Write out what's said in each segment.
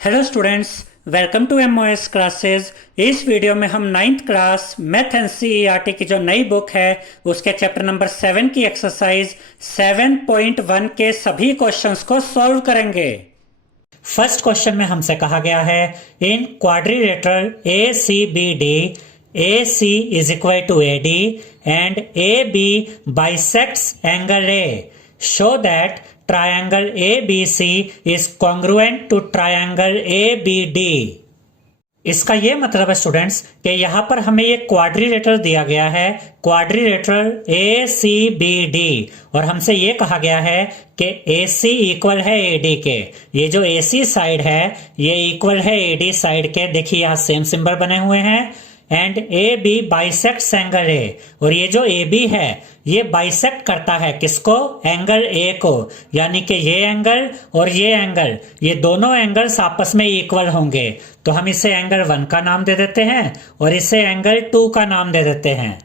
Hello students, welcome to MOS classes. इस video में हम नाइन्थ क्लास मैथ एनसीईआरटी की जो नई बुक है उसके चैप्टर नंबर 7 की एक्सरसाइज 7.1 के सभी क्वेश्चंस को सॉल्व करेंगे। फर्स्ट क्वेश्चन में हमसे कहा गया है in quadrilateral A C B D A C is equal to A D and A B bisects angle A, show that triangle ABC is congruent to triangle ABD। इसका ये मतलब है स्टूडेंट्स कि यहाँ पर हमें ये क्वाड्रिलेटरल दिया गया है, क्वाड्रिलेटरल ACBD, और हमसे ये कहा गया है कि AC इक्वल है AD के। ये जो AC साइड है ये इक्वल है AD साइड के। देखिए यहाँ सेम सिंबल बने हुए हैं। And AB bisects angle A, और ये जो AB है ये बाइसेक्ट करता है किसको? एंगल A को, यानी कि ये एंगल और ये एंगल, ये दोनों एंगल्स आपस में इक्वल होंगे। तो हम इसे एंगल 1 का नाम दे देते हैं और इसे एंगल 2 का नाम दे देते हैं।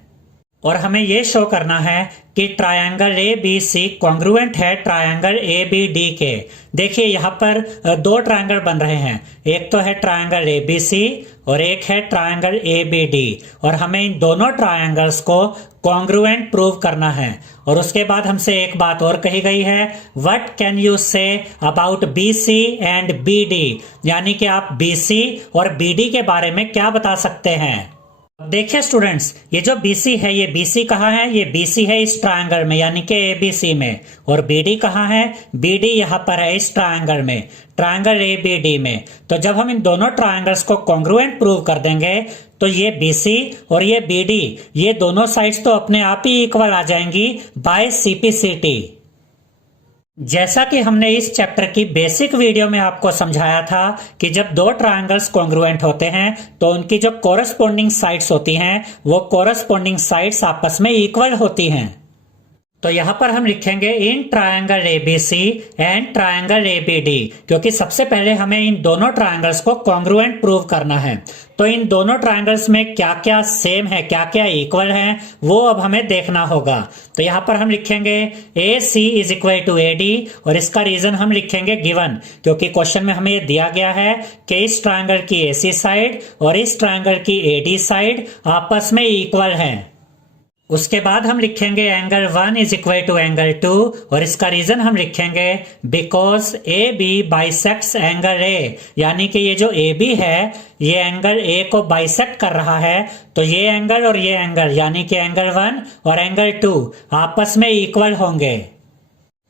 और हमें ये शो करना है कि ट्रायंगल ABC कॉन्ग्रुएंट है ट्रायंगल ABD के। देखिए यहाँ पर दो ट्रायंगल बन रहे हैं, एक तो है ट्रायंगल ABC और एक है ट्रायंगल ABD, और हमें इन दोनों ट्रायंगल्स को कॉन्ग्रुएंट प्रूव करना है। और उसके बाद हमसे एक बात और कही गई है, what can you say about BC and BD, यानी कि आप BC और BD के बारे में क्या बता सकते हैं। देखिए स्टूडेंट्स, ये जो BC है ये BC कहाँ है? ये BC है इस ट्रायंगल में, यानी कि ABC में। और BD कहाँ है? BD यहाँ पर है इस ट्रायंगल में, ट्रायंगल ABD में। तो जब हम इन दोनों ट्रायंगल्स को कॉन्ग्रुएंट प्रूव कर देंगे तो ये BC और ये BD, ये दोनों साइड्स तो अपने आप ही इक्वल आ जाएंगी बाय CPCT। जैसा कि हमने इस चैप्टर की बेसिक वीडियो में आपको समझाया था कि जब दो ट्रायंगल्स कॉन्ग्रुएंट होते हैं तो उनकी जो कोरस्पोंडिंग साइड्स होती हैं वो कोरस्पोंडिंग साइड्स आपस में इक्वल होती हैं। तो यहां पर हम लिखेंगे in triangle ABC and triangle ABD, क्योंकि सबसे पहले हमें इन दोनों ट्रायंगल्स को कॉन्ग्रुएंट प्रूव करना है। तो इन दोनों ट्रायंगल्स में क्या क्या सेम है, क्या क्या इक्वल है, वो अब हमें देखना होगा। तो यहाँ पर हम लिखेंगे AC is equal to AD, और इसका रीजन हम लिखेंगे गिवन, क्योंकि क्वेश्चन में हमें ये दिया गया है कि इस ट्रायंगल की AC साइड और इस ट्रायंगल की AD साइड आपस में इक्वल है। उसके बाद हम लिखेंगे angle 1 is equal to angle 2, और इसका रीजन हम लिखेंगे because AB bisects angle A, यानी कि ये जो AB है ये एंगल A को बाइसेक्ट कर रहा है। तो ये एंगल और ये एंगल, यानी कि एंगल 1 और एंगल 2 आपस में इक्वल होंगे।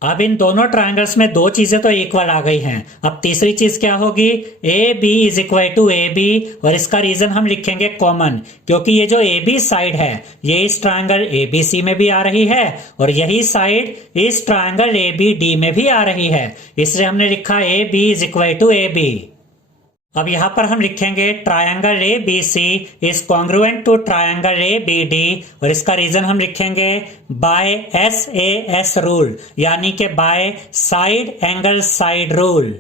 अब इन दोनों ट्रायंगल्स में दो चीजें तो इक्वल आ गई हैं, अब तीसरी चीज क्या होगी? AB is equal to AB, और इसका रीजन हम लिखेंगे कॉमन, क्योंकि ये जो AB साइड है ये इस ट्रायंगल ABC में भी आ रही है और यही साइड इस ट्रायंगल ABD में भी आ रही है, इसलिए हमने लिखा AB is equal to AB। अब यहां पर हम लिखेंगे triangle ABC is congruent to triangle ABD, और इसका रीजन हम लिखेंगे बाय SAS रूल, यानी कि bye side angle side rule.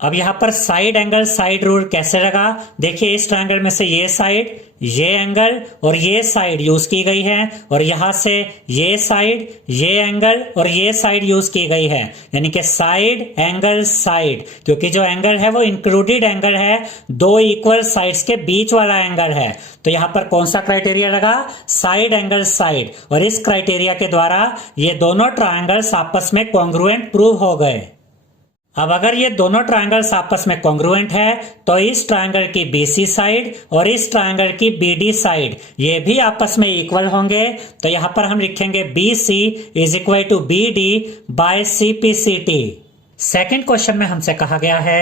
अब यहां पर साइड एंगल साइड रूल कैसे लगा? देखिए इस ट्रायंगल में से ये साइड, ये एंगल और ये साइड यूज की गई है, और यहां से ये साइड, ये एंगल और ये साइड यूज की गई है, यानी कि साइड एंगल साइड, क्योंकि जो एंगल है वो इंक्लूडेड एंगल है, दो इक्वल साइड्स के बीच वाला एंगल है। तो यहां पर कौन सा क्राइटेरिया लगा? साइड एंगल साइड, और इस क्राइटेरिया के द्वारा ये दोनों ट्रायंगल्स आपस में कॉन्ग्रुएंट प्रूव हो गए। अब अगर ये दोनों ट्रायंगल्स आपस में कॉन्ग्रुएंट है तो इस ट्रायंगल की BC साइड और इस ट्रायंगल की BD साइड ये भी आपस में इक्वल होंगे। तो यहां पर हम लिखेंगे BC is equal to BD by CPCT। Second question में हमसे कहा गया है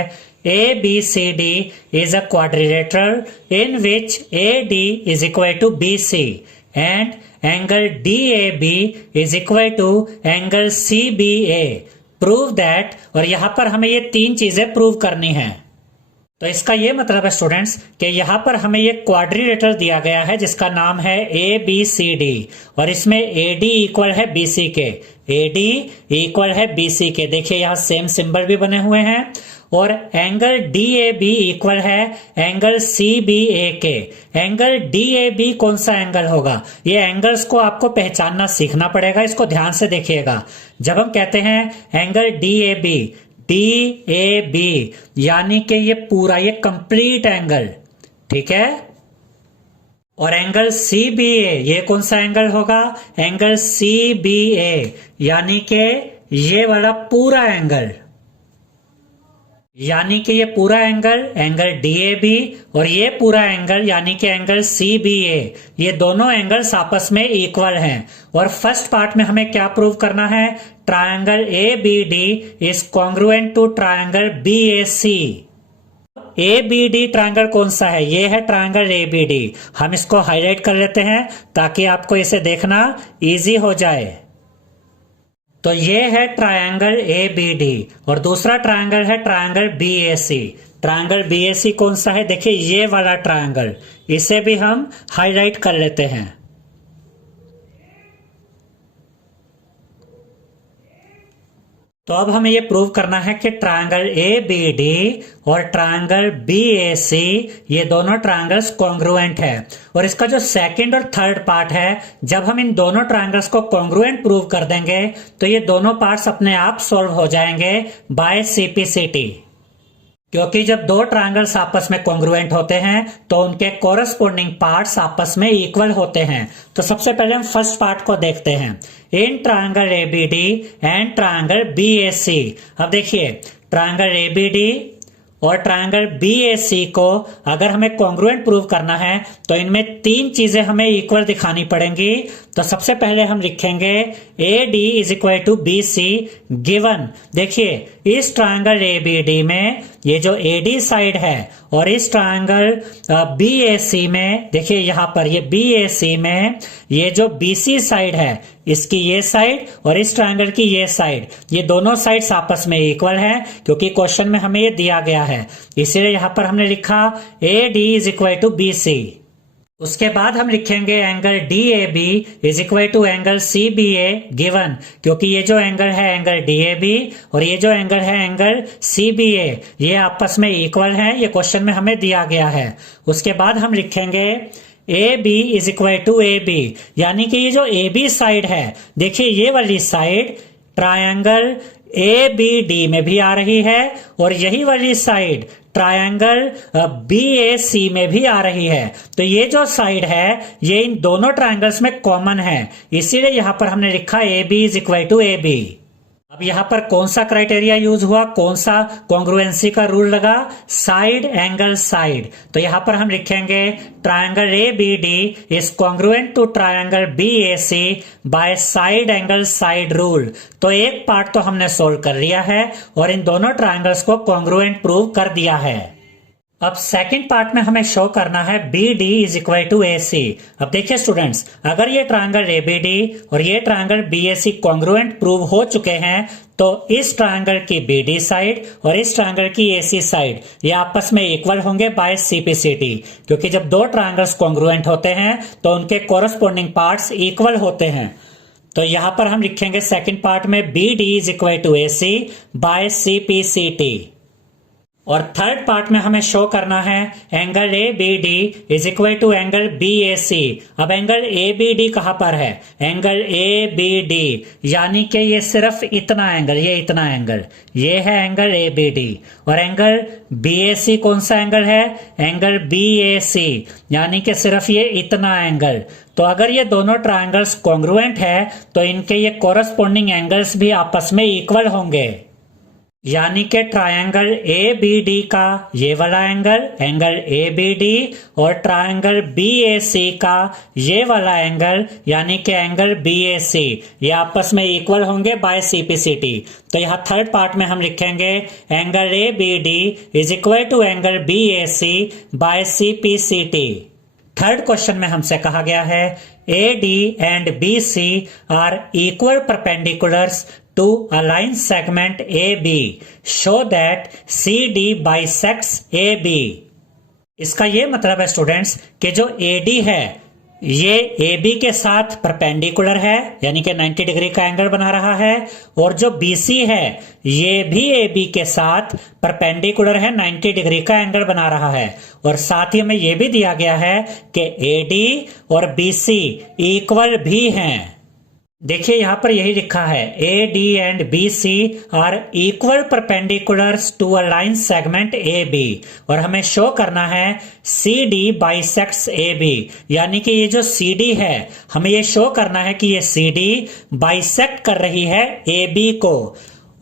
ABCD is a quadrilateral in which AD is equal to BC and angle DAB is equal to angle CBA, prove that. और यहां पर हमें ये तीन चीजें प्रूव करनी है। तो इसका ये मतलब है स्टूडेंट्स कि यहां पर हमें ये क्वाड्रिलेटरल दिया गया है जिसका नाम है ABCD, और इसमें AD इक्वल है BC के, AD इक्वल है BC के। देखिए यहां सेम सिंबल भी बने हुए हैं, और एंगल DAB इक्वल है एंगल CBA के। एंगल DAB कौन सा एंगल होगा? ये एंगल्स को आपको पहचानना सीखना पड़ेगा, इसको ध्यान से देखिएगा। जब हम कहते हैं angle DAB, D A B, यानी कि ये पूरा ये कंप्लीट एंगल, ठीक है। और एंगल सी बी ए, ये कौन सा एंगल होगा? एंगल सी बी ए, यानी कि ये वाला पूरा एंगल, यानी कि ये पूरा angle angle D A B, और ये पूरा एंगल यानी कि एंगल सी बी ए, ये दोनों एंगल्स आपस में इक्वल हैं। और फर्स्ट पार्ट में हमें क्या प्रूव करना है? Triangle A B D is congruent to triangle B A C. A B D triangle कौन सा है? ये है ट्रायंगल ए बी डी। हम इसको हाईलाइट कर लेते हैं ताकि आपको इसे देखना इजी हो जाए। तो ये है ट्रायंगल ए बी डी, और दूसरा ट्रायंगल है triangle B A C. Triangle B A सी कौन सा है? देखिए ये वाला ट्रायंगल, इसे भी हम हाईलाइट कर लेते हैं। तो अब हमें ये प्रूव करना है कि ट्रायंगल ए बी डी और ट्रायंगल बी ए सी, ये दोनों ट्रायंगल्स कॉन्ग्रुएंट है। और इसका जो सेकंड और थर्ड पार्ट है, जब हम इन दोनों ट्रायंगल्स को कॉन्ग्रुएंट प्रूव कर देंगे तो ये दोनों पार्ट्स अपने आप सॉल्व हो जाएंगे बाय सीपीसीटी। क्योंकि जब दो ट्रायंगल्स आपस में कॉन्ग्रुएंट होते हैं तो उनके कोरस्पोंडिंग पार्ट्स आपस में इक्वल होते हैं। तो सबसे पहले हम फर्स्ट पार्ट को देखते हैं, in triangle A B D and triangle B A C. अब देखिए ट्रायंगल ए बी डी और ट्रायंगल बी ए सी को अगर हमें कॉन्ग्रुएंट प्रूव करना है तो इनमें तीन चीजें हमें इक्वल दिखानी पड़ेंगी। तो सबसे पहले हम लिखेंगे A D is equal to B C given. देखिए इस ट्रायंगल ए बी डी में ये जो ए डी साइड है और इस ट्रायंगल बी ए सी में, देखिए यहां पर ये बी ए सी में ये जो बी सी साइड है, इसकी ये साइड और इस ट्रायंगल की ये साइड, ये दोनों साइड्स आपस में इक्वल है क्योंकि क्वेश्चन में हमें ये दिया गया है। इसीलिए यहां पर हमने लिखा A D is equal to B C. उसके बाद हम लिखेंगे angle D A B is equal to angle C B A given, क्योंकि ये जो एंगल है एंगल डी ए बी और ये जो एंगल है एंगल सी बी ए, ये आपस में इक्वल है, ये क्वेश्चन में हमें दिया गया है। उसके बाद हम लिखेंगे A B is equal to A B, यानी कि ये जो ए बी साइड है, देखिए ये वाली side triangle A B D में भी आ रही है और यही वाली side triangle B A C में भी आ रही है। तो ये जो साइड है ये इन दोनों ट्रायंगल्स में कॉमन है, इसीलिए यहां पर हमने लिखा A B is equal to A B. अब यहां पर कौन सा क्राइटेरिया यूज हुआ, कौन सा कॉन्ग्रुएंसी का रूल लगा? Side angle side. तो यहां पर हम लिखेंगे triangle A B D is congruent to triangle B A C by side angle side rule. तो एक पार्ट तो हमने सोल्व कर लिया है और इन दोनों ट्रायंगल्स को कॉन्ग्रुएंट प्रूव कर दिया है। अब सेकंड पार्ट में हमें शो करना है B D is equal to A C. अब देखिए स्टूडेंट्स, अगर ये ट्रायंगल ए बी डी और ये triangle B A C congruent prove हो चुके हैं तो इस ट्रायंगल की बी डी साइड और इस ट्रायंगल की ए सी साइड ये आपस में इक्वल होंगे बाय सीपीसीटी, क्योंकि जब दो ट्रायंगल्स कॉन्ग्रुएंट होते हैं तो उनके कोरस्पोंडिंग पार्ट्स इक्वल होते हैं। तो यहां पर हम लिखेंगे सेकंड पार्ट में B D is equal to A C by CPCT. और थर्ड पार्ट में हमें शो करना है angle A B D is equal to angle B A C. अब एंगल ए बी डी कहां पर है? एंगल ए बी डी, यानी कि ये सिर्फ इतना एंगल, ये इतना एंगल, ये है एंगल ए बी डी। और एंगल बी ए सी कौन सा एंगल है? एंगल बी ए सी, यानी कि सिर्फ ये इतना एंगल। तो अगर ये दोनों ट्रायंगल्स कॉन्ग्रुएंट है तो इनके ये कोरस्पोंडिंग एंगल्स भी आपस में इक्वल होंगे, यानी कि ट्रायंगल ए बी डी का ये वाला angle angle A B D और ट्रायंगल बी ए सी का ये वाला एंगल यानी कि एंगल बी ए सी, ये आपस में इक्वल होंगे बाय सीपीसीटी। तो यहाँ थर्ड पार्ट में हम लिखेंगे angle A B D is equal to angle B A C by CPCT. Third question में हमसे कहा गया है A D and B C are equal perpendiculars to a line segment AB, show that CD bisects AB। इसका ये मतलब है students कि जो AD है ये AB के साथ परपेंडिकुलर है, यानी कि 90 डिग्री का एंगल बना रहा है, और जो BC है ये भी AB के साथ परपेंडिकुलर है, 90 डिग्री का एंगल बना रहा है। और साथ ही हमें ये भी दिया गया है कि AD और BC इक्वल भी हैं। देखिए यहां पर यही लिखा है A D and B C are equal perpendiculars to a line segment A B, और हमें शो करना है C D bisects A B, यानी कि ये जो सी डी है हमें ये शो करना है कि ये सी डी बाइसेक्ट कर रही है ए बी को।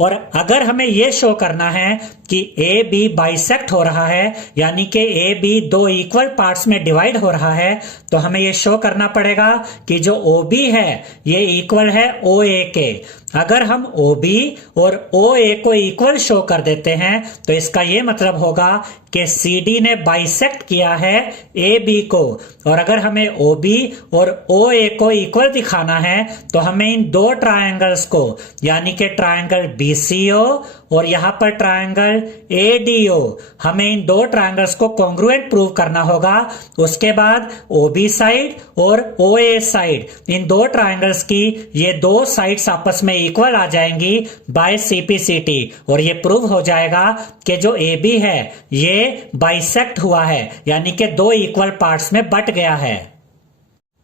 और अगर हमें यह शो करना है कि ए बी बाइसेक्ट हो रहा है, यानी कि ए बी दो इक्वल पार्ट्स में डिवाइड हो रहा है, तो हमें यह शो करना पड़ेगा कि जो ओ बी है ये इक्वल है ओ ए के। अगर हम ओ बी और ओ ए को इक्वल शो कर देते हैं तो इसका यह मतलब होगा कि सी डी ने बाइसेक्ट किया है ए बी को। और अगर हमें ओ बी और ओ ए को इक्वल दिखाना है तो हमें इन दो ट्रायंगल्स को, यानी कि ट्रायंगल बी सी ओ और यहां पर ट्रायंगल ए डी ओ, हमें इन दो ट्रायंगल्स को कॉन्ग्रुएंट प्रूव करना होगा। उसके बाद ओ बी साइड और ओ ए साइड, इन दो ट्रायंगल्स की ये दो साइड्स आपस में इक्वल आ जाएंगी बाय सीपीसीटी, और ये प्रूव हो जाएगा कि जो ए बी है ये बाइसेक्ट हुआ है, यानी कि दो इक्वल पार्ट्स में बट गया है।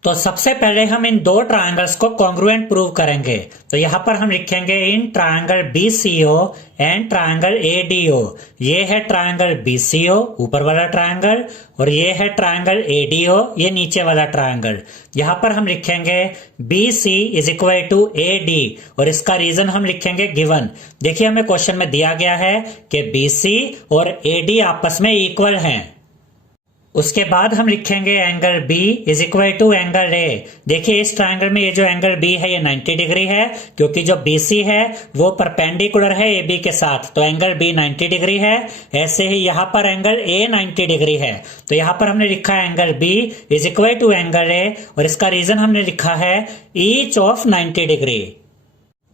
तो सबसे पहले हम इन दो ट्रायंगल्स को कॉन्ग्रुएंट प्रूव करेंगे। तो यहां पर हम लिखेंगे in triangle BCO and triangle ADO। ये है ट्रायंगल BCO ऊपर वाला ट्रायंगल, और ये है ट्रायंगल ADO ये नीचे वाला ट्रायंगल। यहां पर हम लिखेंगे BC is equal to AD, और इसका रीजन हम लिखेंगे गिवन। देखिए हमें क्वेश्चन में दिया गया है कि BC और AD आपस में इक्वल हैं। उसके बाद हम लिखेंगे angle B is equal to angle A। देखिए इस ट्रायंगल में ये जो एंगल B है ये 90 डिग्री है, क्योंकि जो BC है वो परपेंडिकुलर है AB के साथ, तो एंगल B 90 डिग्री है। ऐसे ही यहाँ पर एंगल A 90 डिग्री है, तो यहाँ पर हमने लिखा है angle B is equal to angle A, और इसका रीजन हमने लिखा है ईच ऑफ 90 डिग्री।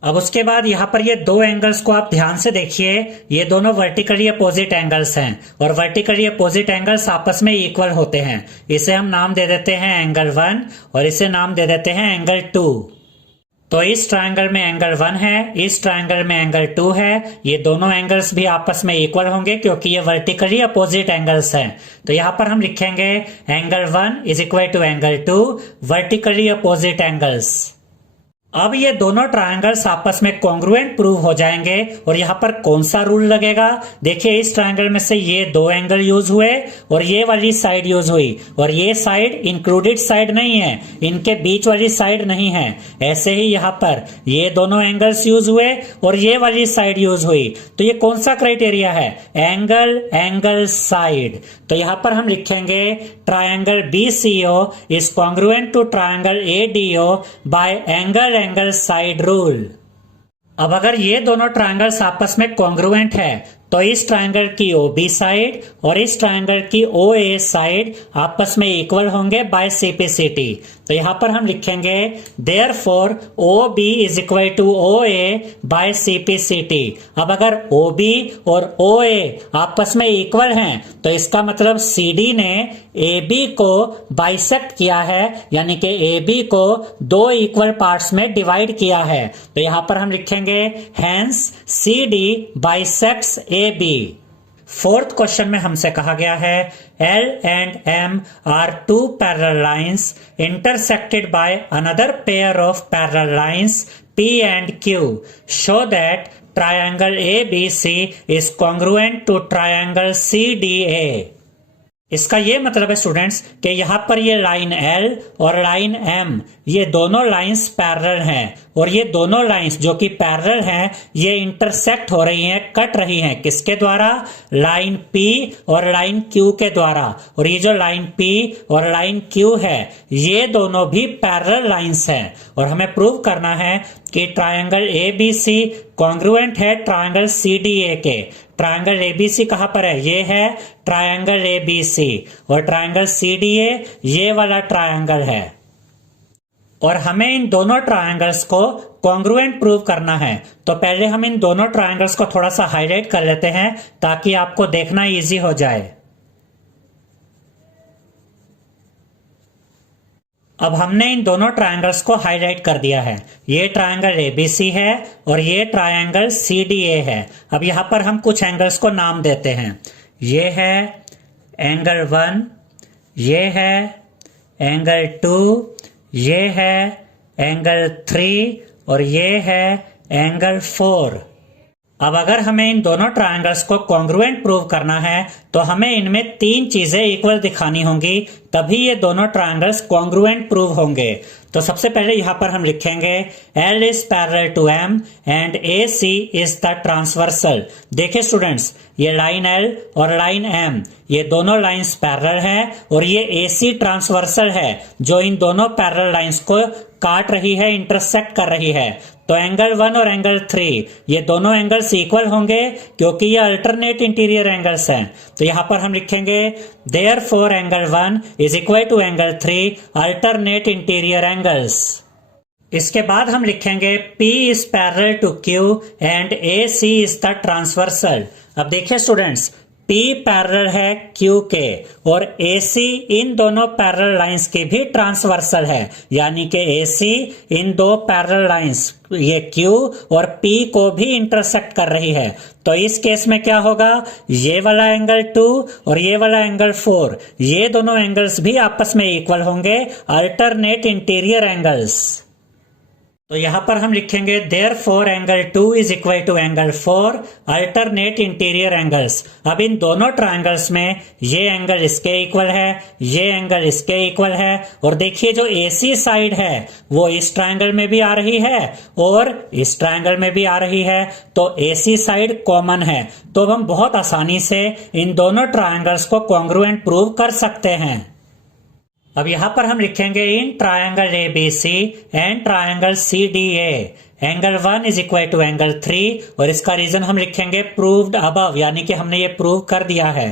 अब उसके बाद यहां पर ये दो एंगल्स को आप ध्यान से देखिए, ये दोनों वर्टिकली अपोजिट एंगल्स हैं, और वर्टिकली अपोजिट एंगल्स आपस में इक्वल होते हैं। इसे हम नाम दे देते हैं एंगल 1 और इसे नाम दे देते हैं एंगल 2। तो इस ट्रायंगल में एंगल 1 है, इस ट्रायंगल में एंगल 2 है। ये दोनों एंगल्स भी आपस में इक्वल होंगे क्योंकि ये वर्टिकली अपोजिट एंगल्स हैं। तो यहां पर हम लिखेंगे angle 1 is equal to angle 2 vertically opposite angles. अब ये दोनों ट्रायंगल्स आपस में कॉन्ग्रुएंट प्रूव हो जाएंगे, और यहां पर कौन सा रूल लगेगा? देखिए इस ट्रायंगल में से ये दो एंगल यूज हुए और ये वाली साइड यूज हुई, और ये साइड इंक्लूडेड साइड नहीं है, इनके बीच वाली साइड नहीं है। ऐसे ही यहां पर ये दोनों एंगल्स यूज हुए और ये वाली साइड यूज हुई, तो ये कौन सा क्राइटेरिया है? Angle angle side. तो यहां पर हम लिखेंगे triangle BCO is congruent to triangle ADO by angle angle side rule. अब अगर ये दोनों ट्रायंगल्स आपस में कॉन्ग्रुएंट है तो इस ट्रायंगल की OB साइड और इस ट्रायंगल की OA साइड आपस में इक्वल होंगे बाय सीपीसीटी। तो यहां पर हम लिखेंगे therefore OB is equal to OA by CPCT. अब अगर OB और OA आपस में इक्वल हैं तो इसका मतलब CD ने AB को बाइसेक्ट किया है, यानी कि AB को दो इक्वल पार्ट्स में डिवाइड किया है। तो यहां पर हम लिखेंगे hence CD bisects AB। Fourth question में हमसे कहा गया है L and M are two parallel lines intersected by another pair of parallel lines P and Q. Show that triangle ABC is congruent to triangle CDA. इसका ये मतलब है students कि यहां पर ये लाइन L और लाइन M ये दोनों लाइंस पैरेलल हैं, और ये दोनों लाइंस जो कि पैरेलल हैं ये इंटरसेक्ट हो रही हैं, कट रही हैं। किसके द्वारा? लाइन P और लाइन Q के द्वारा। और ये जो लाइन P और लाइन Q है ये दोनों भी पैरेलल लाइंस हैं, और हमें प्रूव करना है कि ट्रायंगल ABC कॉन्ग्रुएंट है ट्रायंगल CDA के। ट्रायंगल ABC कहां पर है? ये है ट्रायंगल ABC, और ट्रायंगल CDA ये वाला ट्रायंगल है। और हमें इन दोनों ट्रायंगल्स को कॉन्ग्रुएंट प्रूव करना है। तो पहले हम इन दोनों ट्रायंगल्स को थोड़ा सा हाईलाइट कर लेते हैं ताकि आपको देखना इजी हो जाए। अब हमने इन दोनों ट्रायंगल्स को हाईलाइट कर दिया है। ये ट्रायंगल ABC है और ये ट्रायंगल CDA है। अब यहां पर हम कुछ एंगल्स को नाम देते हैं। ये है एंगल 1, ये है एंगल 2, ये है एंगल 3 और ये है एंगल 4। अब अगर हमें इन दोनों ट्रायंगल्स को कॉन्ग्रुएंट प्रूव करना है तो हमें इनमें 3 चीजें इक्वल दिखानी होंगी, तभी ये दोनों ट्रायंगल्स कॉन्ग्रुएंट प्रूव होंगे। तो सबसे पहले यहां पर हम लिखेंगे L is parallel to M and AC is the transversal। देखिए स्टूडेंट्स, ये लाइन L और लाइन M ये दोनों लाइंस पैरेलल हैं और ये AC ट्रांसवर्सल है जो इन दोनों पैरेलल लाइंस को काट रही है, इंटरसेक्ट कर रही है। तो एंगल 1 और एंगल 3 ये दोनों एंगल्स इक्वल होंगे क्योंकि ये अल्टरनेट इंटीरियर एंगल्स हैं। तो यहां पर हम लिखेंगे therefore angle 1 is equal to angle 3 alternate interior angles. इसके बाद हम लिखेंगे P is parallel to Q and AC is the transversal। अब देखिए स्टूडेंट्स, P पैरेलल है Q के और AC इन दोनों पैरेलल लाइंस की भी ट्रांसवर्सल है, यानी कि AC इन दो पैरेलल लाइंस ये Q और P को भी इंटरसेक्ट कर रही है। तो इस केस में क्या होगा, ये वाला एंगल 2 और ये वाला एंगल 4 ये दोनों एंगल्स भी आपस में इक्वल होंगे, अल्टरनेट इंटीरियर एंगल्स। तो यहां पर हम लिखेंगे therefore angle 2 is equal to angle 4 alternate interior angles. अब इन दोनों ट्रायंगल्स में ये एंगल इसके इक्वल है, ये एंगल इसके इक्वल है और देखिए जो AC साइड है वो इस ट्रायंगल में भी आ रही है और इस ट्रायंगल में भी आ रही है, तो AC साइड कॉमन है। तो हम बहुत आसानी से इन दोनों ट्रायंगल्स को कॉन्ग्रुएंट प्रूव कर सकते हैं। अब यहां पर हम लिखेंगे in triangle ABC and triangle CDA angle 1 is equal to angle 3 और इसका रीजन हम लिखेंगे प्रूव्ड अबव, यानी कि हमने ये प्रूव कर दिया है।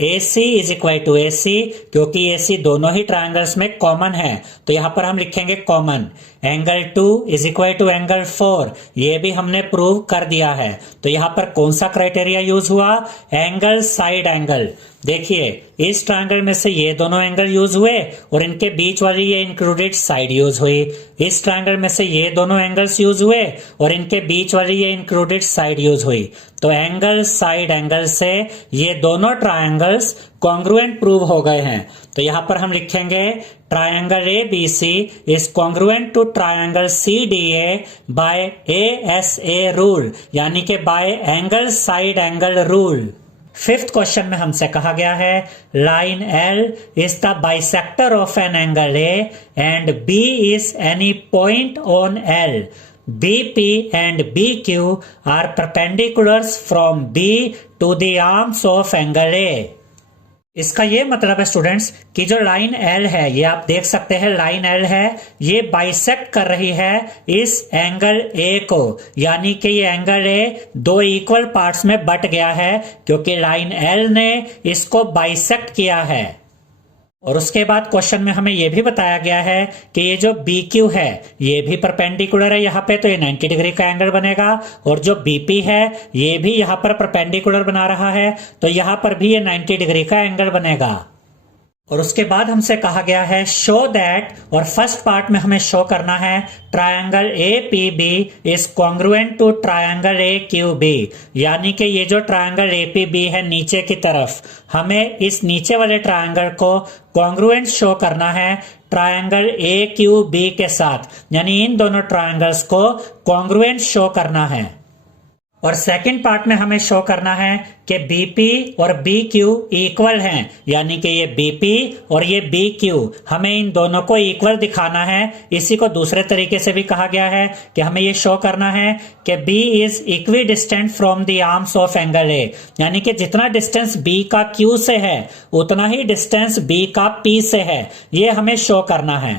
AC is equal to AC क्योंकि AC दोनों ही ट्रायंगल्स में कॉमन है, तो यहां पर हम लिखेंगे common. Angle 2 is equal to angle 4 ये भी हमने प्रूव कर दिया है। तो यहां पर कौन सा क्राइटेरिया यूज हुआ, एंगल साइड एंगल। देखिए इस ट्रायंगल में से ये दोनों एंगल यूज हुए और इनके बीच वाली ये इंक्लूडेड साइड यूज हुई। इस ट्रायंगल में से ये दोनों एंगल्स यूज हुए और इनके बीच वाली ये इंक्लूडेड साइड यूज हुई। तो एंगल साइड एंगल से ये दोनों ट्रायंगल्स कॉन्ग्रुएंट प्रूव हो गए हैं। तो यहां पर हम लिखेंगे triangle ABC is congruent to triangle CDA by ASA rule, यानी कि by angle side angle rule. 5th question में हमसे कहा गया है line L is the bisector of an angle A and B is any point on L। BP and BQ are perpendiculars from B to the arms of angle A। इसका ये मतलब है students कि जो लाइन L है, ये आप देख सकते हैं लाइन L है, ये बाइसेक्ट कर रही है इस एंगल A को, यानी कि ये एंगल A दो इक्वल पार्ट्स में बट गया है क्योंकि लाइन L ने इसको बाइसेक्ट किया है। और उसके बाद क्वेश्चन में हमें यह भी बताया गया है कि ये जो BQ है ये भी परपेंडिकुलर है यहाँ पे, तो ये 90 डिग्री का एंगल बनेगा और जो BP है ये भी यहाँ पर परपेंडिकुलर बना रहा है, तो यहाँ पर भी ये 90 डिग्री का एंगल बनेगा। और उसके बाद हमसे कहा गया है शो दैट, और फर्स्ट पार्ट में हमें शो करना है triangle APB is congruent to triangle AQB, यानी कि ये जो ट्रायंगल APB है नीचे की तरफ, हमें इस नीचे वाले ट्रायंगल को कॉन्ग्रुएंट शो करना है ट्रायंगल AQB के साथ, यानी इन दोनों ट्रायंगल्स को कॉन्ग्रुएंट शो करना है। और सेकंड पार्ट में हमें शो करना है कि BP और BQ इक्वल हैं, यानी कि ये BP और ये BQ हमें इन दोनों को इक्वल दिखाना है। इसी को दूसरे तरीके से भी कहा गया है कि हमें ये शो करना है कि B is equi distant from the arms of angle A, यानी कि जितना डिस्टेंस B का Q से है उतना ही डिस्टेंस B का P से है, ये हमें शो करना है।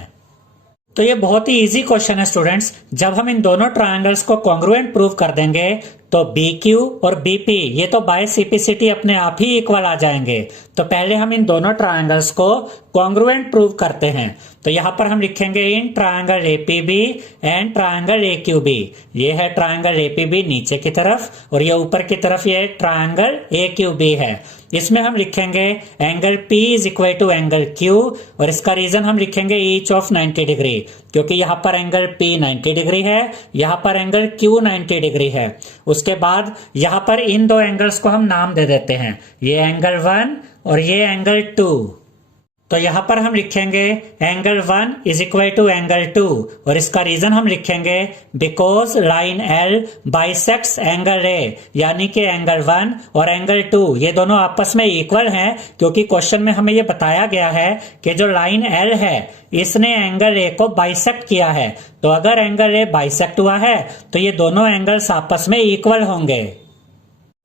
तो ये बहुत ही इजी क्वेश्चन है स्टूडेंट्स। जब हम इन दोनों ट्रायंगल्स को कॉन्ग्रुएंट प्रूव कर देंगे तो BQ और BP ये तो बाय सिम्प्लिसिटी अपने आप ही इक्वल आ जाएंगे। तो पहले हम इन दोनों ट्रायंगल्स को कॉन्ग्रुएंट प्रूव करते हैं। तो यहां पर हम लिखेंगे in triangle APB and triangle AQB। ये है ट्रायंगल APB नीचे की तरफ और ये ऊपर की तरफ ये ट्रायंगल AQB है। इसमें हम लिखेंगे angle P is equal to angle Q और इसका रीजन हम लिखेंगे ईच ऑफ 90 डिग्री, क्योंकि यहाँ पर एंगल P 90 डिग्री है, यहाँ पर एंगल Q 90 डिग्री है। उसके बाद यहाँ पर इन दो एंगल्स को हम नाम दे देते हैं, ये एंगल 1 और ये एंगल 2। तो यहां पर हम लिखेंगे angle 1 is equal to angle 2 और इसका रीजन हम लिखेंगे because line L bisects angle A, यानी कि एंगल 1 और एंगल 2 ये दोनों आपस में इक्वल हैं, क्योंकि क्वेश्चन में हमें ये बताया गया है कि जो लाइन L है इसने एंगल A को बाइसेक्ट किया है। तो अगर एंगल A बाइसेक्ट हुआ है तो ये दोनों एंगल्स आपस में इक्वल होंगे।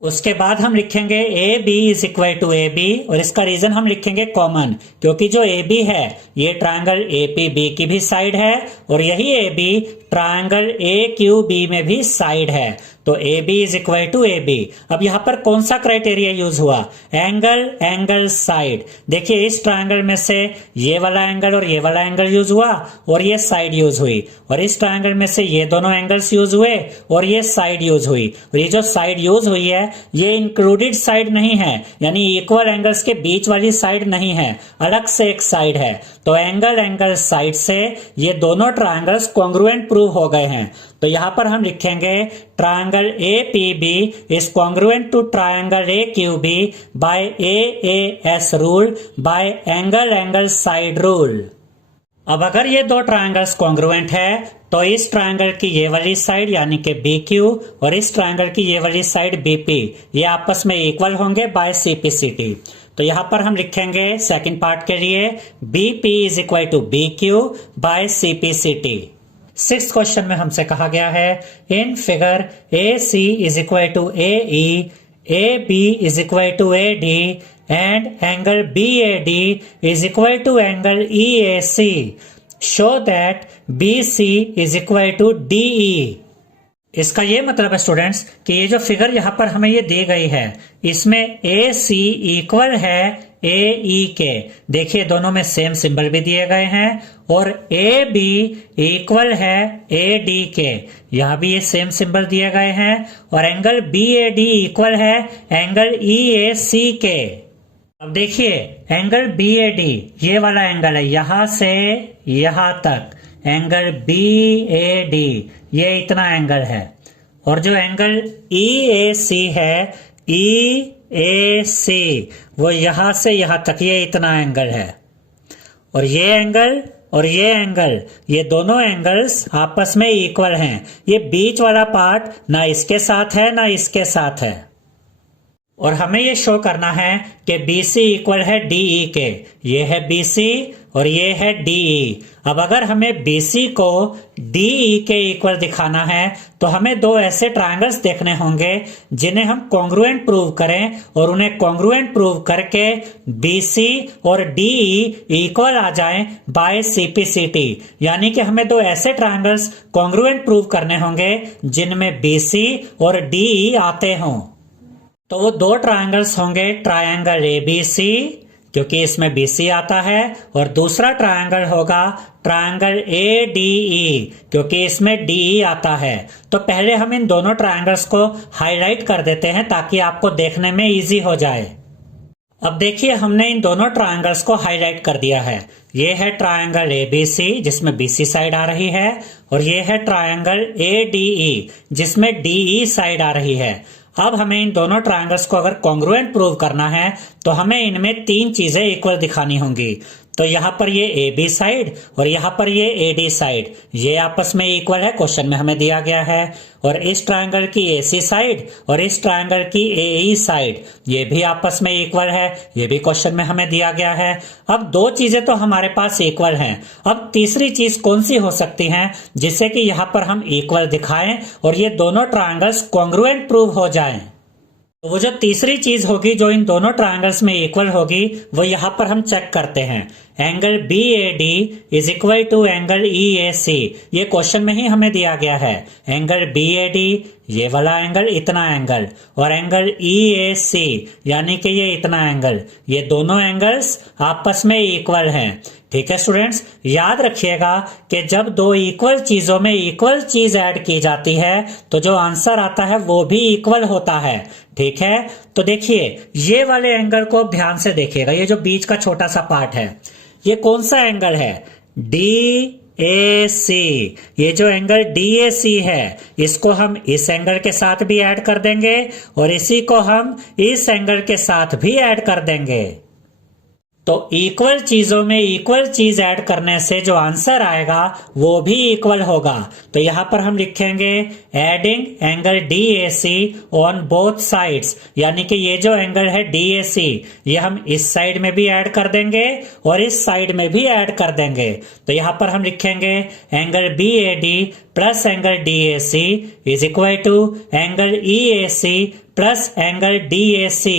उसके बाद हम लिखेंगे A B is equal to A B और इसका रीजन हम लिखेंगे कॉमन, क्योंकि जो ए बी है ये ट्रायंगल ए पी बी की भी साइड है और यही A B triangle A Q B में भी साइड है। तो A B is equal to A B. अब यहां पर कौन सा क्राइटेरिया यूज हुआ? Angle angle side. देखिए इस ट्रायंगल में से ये वाला एंगल और ये वाला एंगल यूज हुआ और ये साइड यूज हुई, और इस ट्रायंगल में से ये दोनों एंगल्स यूज हुए और ये साइड यूज हुई। और ये जो साइड यूज हुई है ये इंक्लूडेड साइड नहीं है, यानी इक्वल एंगल्स के बीच वाली साइड नहीं है, अलग से एक साइड है। तो एंगल एंगल साइड से ये दोनों ट्रायंगल्स कॉन्ग्रुएंट प्रूव हो गए हैं। तो यहां पर हम लिखेंगे triangle A P B is congruent to triangle A Q B by A S rule by angle angle side rule. अब अगर ये दो ट्रायंगल्स कॉन्ग्रुएंट है तो इस ट्रायंगल की ये वाली साइड यानी कि बी क्यू और इस ट्रायंगल की ये वाली साइड बी पी ये आपस में इक्वल होंगे by C P C T. तो यहां पर हम लिखेंगे सेकंड पार्ट के लिए B P is equal to B Q by C P C T. Sixth question में हमसे कहा गया है in figure A C is equal to A E, A B is equal to A D and angle B A D is equal to angle E A C, show that B C is equal to D E. इसका ये मतलब है students कि ये जो figure यहां पर हमें ये दी गई है इसमें ए सी इक्वल है ए ई के। देखिए दोनों में सेम सिंबल भी दिए गए हैं और ए बी इक्वल है ए डी के, यहां भी ये सेम सिंबल दिए गए हैं। और angle B A D equal है एंगल ई ए सी के। अब देखिए एंगल बी ए डी ये वाला एंगल है, यहां से यहां तक एंगल बी ए डी ये इतना एंगल है, और जो एंगल ई ए सी है ई ए सी वो यहां से यहां तक ये इतना एंगल है, और ये एंगल और ये एंगल ये दोनों एंगल्स आपस में इक्वल हैं। ये बीच वाला पार्ट ना इसके साथ है ना इसके साथ है, और हमें ये शो करना है कि BC इक्वल है DE के। ये है BC और ये है DE। अब अगर हमें BC को DE के इक्वल दिखाना है तो हमें दो ऐसे ट्रायंगल्स देखने होंगे जिन्हें हम कॉन्ग्रुएंट प्रूव करें, और उन्हें कॉन्ग्रुएंट प्रूव करके BC और DE इक्वल आ जाएं बाय CPCT। यानी कि हमें दो ऐसे ट्रायंगल्स कॉन्ग्रुएंट प्रूव करने होंगे जिनमें BC और DE आते हों। तो वो दो ट्रायंगल्स होंगे ट्रायंगल ABC क्योंकि इसमें BC आता है, और दूसरा ट्रायंगल होगा ट्रायंगल ADE क्योंकि इसमें DE आता है। तो पहले हम इन दोनों ट्रायंगल्स को हाईलाइट कर देते हैं ताकि आपको देखने में इजी हो जाए। अब देखिए हमने इन दोनों ट्रायंगल्स को हाईलाइट कर दिया है। ये है ट्रायंगल ABC जिसमें BC साइड आ रही है, और ये है ट्रायंगल ADE जिसमें DE साइड आ रही है। अब हमें इन दोनों ट्रायंगल्स को अगर कॉन्ग्रुएंट प्रूव करना है तो हमें इनमें तीन चीजें इक्वल दिखानी होंगी। तो यहाँ पर ये AB साइड और यहाँ पर ये AD साइड ये आपस में इक्वल है, क्वेश्चन में हमें दिया गया है। और इस ट्रायंगल की AC साइड और इस ट्रायंगल की AE साइड ये भी आपस में इक्वल है, ये भी क्वेश्चन में हमें दिया गया है। अब दो चीजें तो हमारे पास इक्वल हैं, अब तीसरी चीज कौन सी हो सकती है जिससे कि यहाँ पर हम इक्वल दिखाएं और ये दोनों ट्रायंगल्स कॉन्ग्रुएंट प्रूव हो जाएं। तो वो जो तीसरी चीज होगी जो इन दोनों ट्रायंगल्स में इक्वल होगी वो यहाँ पर हम चेक करते हैं। Angle BAD is equal to angle EAC, ये क्वेश्चन में ही हमें दिया गया है। एंगल BAD ये वाला एंगल इतना एंगल, और एंगल EAC यानी कि ये इतना एंगल, ये दोनों एंगल्स आपस में इक्वल हैं। ठीक है स्टूडेंट्स, याद रखिएगा कि जब दो इक्वल चीजों में इक्वल चीज ऐड की जाती है तो जो आंसर आता है वो भी इक्वल होता है। ठीक है, तो देखिए ये वाले एंगल को ध्यान से देखिएगा, ये जो बीच का छोटा सा पार्ट है ये कौन सा एंगल है? DAC। ये जो एंगल DAC है इसको हम इस एंगल के साथ भी ऐड कर देंगे और इसी को हम इस एंगल के साथ भी ऐड कर देंगे। तो इक्वल चीजों में इक्वल चीज ऐड करने से जो आंसर आएगा वो भी इक्वल होगा। तो यहां पर हम लिखेंगे adding angle DAC on both sides, यानी कि ये जो एंगल है DAC ये हम इस साइड में भी ऐड कर देंगे और इस साइड में भी ऐड कर देंगे। तो यहां पर हम लिखेंगे angle BAD plus angle DAC is equal to angle EAC plus angle DAC।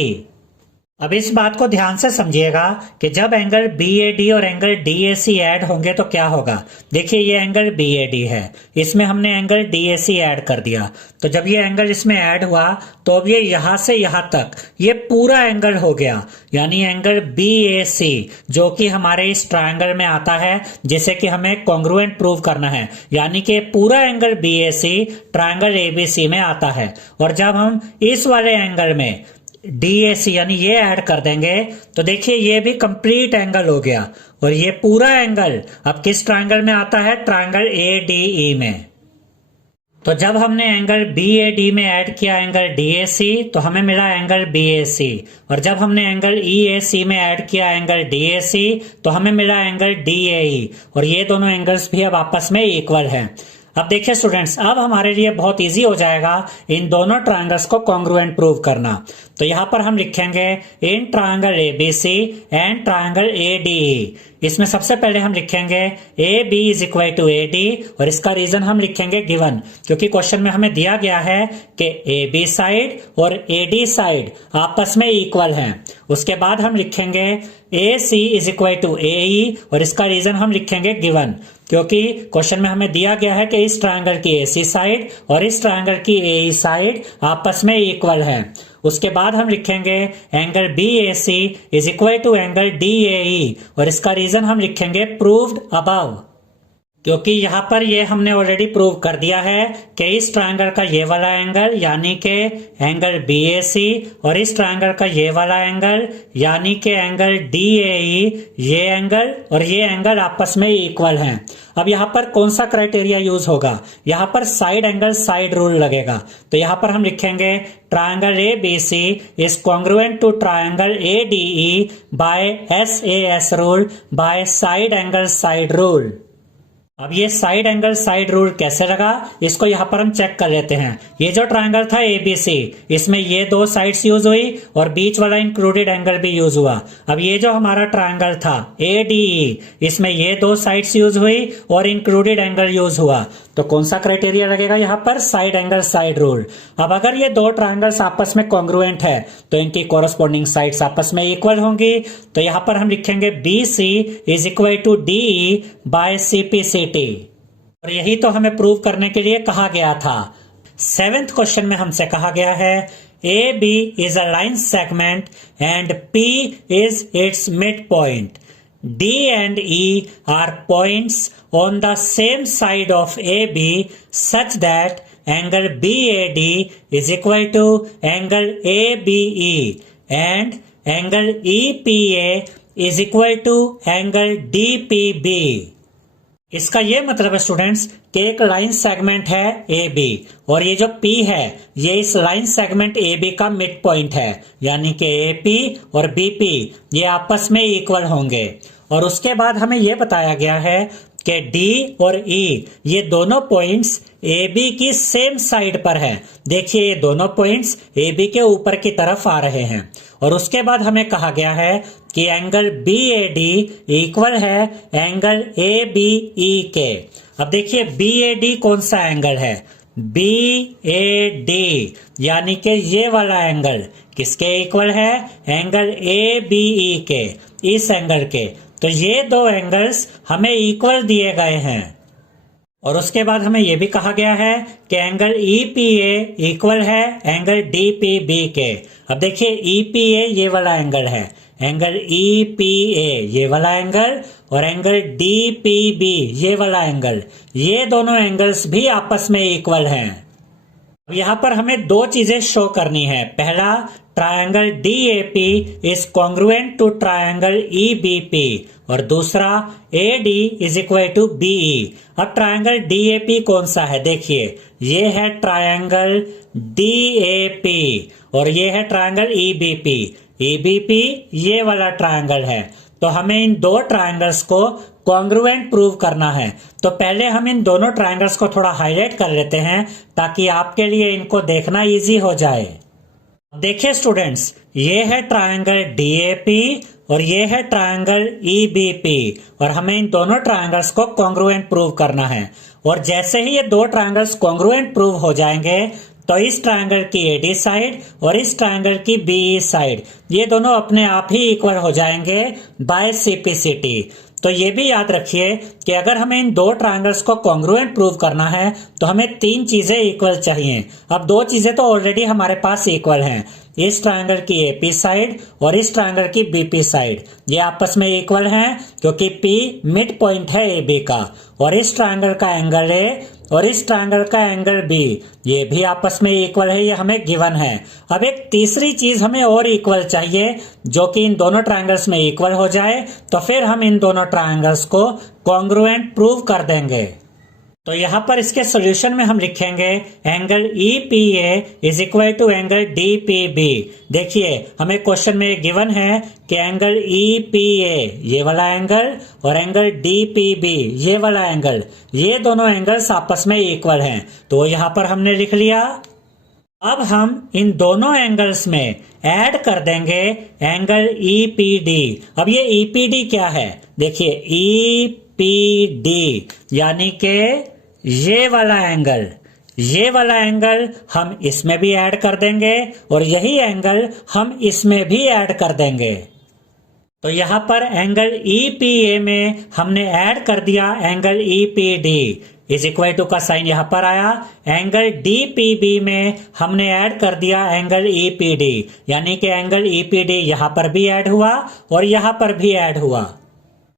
अब इस बात को ध्यान से समझिएगा कि जब एंगल BAD और एंगल DAC ऐड होंगे तो क्या होगा। देखिए ये एंगल BAD है, इसमें हमने एंगल DAC ऐड कर दिया, तो जब ये एंगल इसमें ऐड हुआ तो अब ये यहां से यहां तक ये पूरा एंगल हो गया, यानी एंगल BAC जो कि हमारे इस ट्रायंगल में आता है जिसे कि हमें कॉन्ग्रुएंट प्रूव करना है, यानी कि पूरा एंगल BAC ट्रायंगल ABC में आता है। और जब हम इस वाले एंगल में DAC यानी ये ऐड कर देंगे तो देखिए ये भी कंप्लीट एंगल हो गया और ये पूरा एंगल अब किस ट्रायंगल में आता है, ट्रायंगल ADE में। तो जब हमने एंगल BAD में ऐड किया एंगल DAC तो हमें मिला एंगल BAC, और जब हमने एंगल EAC में ऐड किया एंगल DAC तो हमें मिला एंगल DAE, और ये दोनों एंगल्स भी अब आपस में इक्वल हैं। अब देखिए स्टूडेंट्स, अब हमारे लिए बहुत इजी हो जाएगा इन दोनों ट्रायंगल्स को कॉन्ग्रुएंट प्रूव करना। तो यहां पर हम लिखेंगे in triangle ABC and triangle ADE। इसमें सबसे पहले हम लिखेंगे AB is equal to AD, और इसका रीजन हम लिखेंगे गिवन, क्योंकि क्वेश्चन में हमें दिया गया है कि AB साइड और AD साइड आपस में इक्वल हैं। उसके बाद हम लिखेंगे AC is equal to AE, और इसका रीजन हम लिखेंगे गिवन, क्योंकि क्वेश्चन में हमें दिया गया है कि इस ट्रायंगल की AC साइड और इस ट्रायंगल की AE साइड आपस में इक्वल है। उसके बाद हम लिखेंगे angle BAC is equal to angle DAE, और इसका रीजन हम लिखेंगे प्रूव्ड अबव, क्योंकि यहां पर ये हमने ऑलरेडी प्रूव कर दिया है कि इस ट्रायंगल का ये वाला एंगल यानी कि एंगल BAC और इस ट्रायंगल का ये वाला एंगल यानी कि एंगल DAE, ये एंगल और ये एंगल आपस में इक्वल हैं। अब यहाँ पर कौन सा क्राइटेरिया यूज होगा, यहाँ पर साइड एंगल साइड रूल लगेगा। तो यहाँ पर हम लिखेंगे triangle ABC is congruent to triangle ADE by SAS rule by side angle side rule. अब ये साइड एंगल साइड रूल कैसे लगा, इसको यहाँ पर हम चेक कर लेते हैं। ये जो ट्रायंगल था ABC, इसमें ये दो साइड्स यूज हुई और बीच वाला इंक्लूडेड एंगल भी यूज हुआ। अब ये जो हमारा ट्रायंगल था ADE, इसमें ये दो साइड्स यूज हुई और इंक्लूडेड एंगल यूज हुआ। तो कौन सा क्राइटेरिया लगेगा यहाँ पर, साइड एंगल साइड रूल। अब अगर ये दो ट्रायंगल्स आपस में कॉन्ग्रुएंट है तो इनकी कॉरस्पॉन्डिंग साइड्स आपस में इक्वल होंगी। तो यहाँ पर हम लिखेंगे BC is equal to DE by CPCT, और यही तो हमें प्रूव करने के लिए कहा गया था। 7th क्वेश्चन में हमसे कहा गया है AB is a line segment and P is it's mid point. D and E are points on the same side of AB such that angle BAD is equal to angle ABE and angle EPA is equal to angle DPB। इसका ये मतलब है students कि एक line segment है AB और ये जो P है ये इस लाइन सेगमेंट AB का मिड पॉइंट है, यानी कि AP और BP ये आपस में इक्वल होंगे। और उसके बाद हमें ये बताया गया है कि D और E ये दोनों पॉइंट्स AB की सेम साइड पर है। देखिए ये दोनों पॉइंट्स AB के ऊपर की तरफ आ रहे हैं। और उसके बाद हमें कहा गया है कि एंगल BAD इक्वल है एंगल ABE के। अब देखिए BAD कौन सा एंगल है, BAD यानी कि ये वाला एंगल किसके इक्वल है, एंगल ABE के, इस एंगल के। तो ये दो एंगल्स हमें इक्वल दिए गए हैं। और उसके बाद हमें यह भी कहा गया है कि एंगल EPA इक्वल है एंगल DPB के। अब देखिए EPA ये वाला एंगल है, एंगल EPA ये वाला एंगल और एंगल DPB ये वाला एंगल, ये दोनों एंगल्स भी आपस में इक्वल हैं। अब यहाँ पर हमें दो चीजें शो करनी है। पहला, triangle DAP is congruent to triangle EBP, और दूसरा AD is equal to BE। अब ट्रायंगल DAP कौन सा है, देखिए ये है ट्रायंगल DAP और ये है ट्रायंगल EBP। EBP ये वाला ट्रायंगल है। तो हमें इन दो ट्रायंगल्स को कॉन्ग्रुएंट प्रूव करना है। तो पहले हम इन दोनों ट्रायंगल्स को थोड़ा हाईलाइट कर लेते हैं ताकि आपके लिए इनको देखना इजी हो जाए। देखिए स्टूडेंट्स, ये है ट्रायंगल डीएपी और ये है ट्रायंगल ईबीपी और हमें इन दोनों ट्रायंगल्स को कॉन्ग्रुएंट प्रूव करना है। और जैसे ही ये दो ट्रायंगल्स कॉन्ग्रुएंट प्रूव हो जाएंगे तो इस ट्रायंगल की एडी साइड और इस ट्रायंगल की बीई साइड ये दोनों अपने आप ही इक्वल हो जाएंगे बाय सीपीसीटी। तो ये भी याद रखिए कि अगर हमें इन दो ट्रायंगल्स को कॉन्ग्रुएंट प्रूव करना है तो हमें तीन चीजें इक्वल चाहिए। अब दो चीजें तो ऑलरेडी हमारे पास इक्वल हैं, इस ट्रायंगल की एपी साइड और इस ट्रायंगल की बीपी साइड ये आपस में इक्वल हैं क्योंकि पी मिड पॉइंट है एबी का, और इस ट्रायंगल का एंगल ए और इस ट्रायंगल का एंगल बी ये भी आपस में इक्वल है, ये हमें गिवन है। अब एक तीसरी चीज हमें और इक्वल चाहिए जो कि इन दोनों ट्रायंगल्स में इक्वल हो जाए, तो फिर हम इन दोनों ट्रायंगल्स को कॉन्ग्रुएंट प्रूव कर देंगे। तो यहाँ पर इसके सॉल्यूशन में हम लिखेंगे angle EPA is equal to angle DPB। देखिए हमें क्वेश्चन में गिवन है कि एंगल EPA ये वाला एंगल और एंगल DPB ये वाला एंगल, ये दोनों एंगल्स आपस में इक्वल हैं, तो यहाँ पर हमने लिख लिया। अब हम इन दोनों एंगल्स में ऐड कर देंगे एंगल EPD। अब ये EPD क्या है, देखिए EPD यानी कि ये वाला एंगल हम इसमें भी ऐड कर देंगे और यही एंगल हम इसमें भी ऐड कर देंगे। तो यहाँ पर एंगल EPA में हमने ऐड कर दिया angle EPD is equal to का साइन यहाँ पर आया। एंगल DPB में हमने ऐड कर दिया एंगल EPD यानी कि एंगल EPD यहाँ पर भी ऐड हुआ और यहाँ पर भी ऐड हुआ।